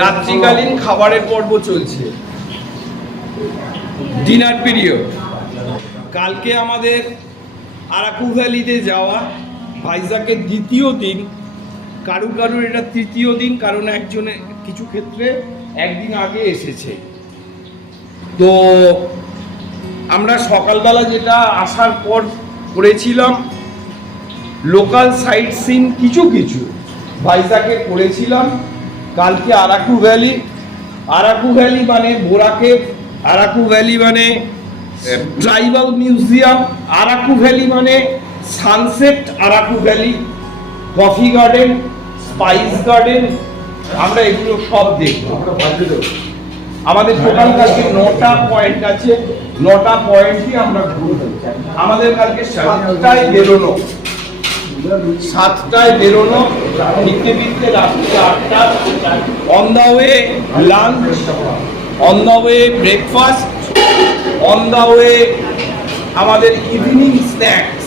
রাত্রিকালীন খাবারের পর্ব চলছে। ডিনার পিরিয়ড কালকে আমাদের আরাকু ভ্যালিতে যাওয়া ভাইজাকের দ্বিতীয় দিন। কারু কারুর এটা তৃতীয় দিন, কারণ একজনের কিছু ক্ষেত্রে একদিন আগে এসেছে। তো আমরা সকালবেলা যেটা আসার পর করেছিলাম লোকাল সাইট সিন কিছু কিছু ভাইজাকে করেছিলাম। কালকে আরাকু ভ্যালি। আরাকু ভ্যালি মানে বোরাকে আরাকু ভ্যালি মানে ট্রাইবাল মিউজিয়াম আরাকু ভ্যালি মানে sunset Araku valley coffee garden spice garden আমরা এগুলো সব দেখব। আমাদের টোটাল কালকে নটা পয়েন্ট আছে নটা পয়েন্টই আমরা ঘুরবো। আমাদের কালকে সাতটায় বেরোনো। সাতটায় বেরোনো ফিরতে ফিরতে রাত্রি আটটা on the way lunch on the way breakfast on the way আমাদের ইভিনিং স্ন্যাক্স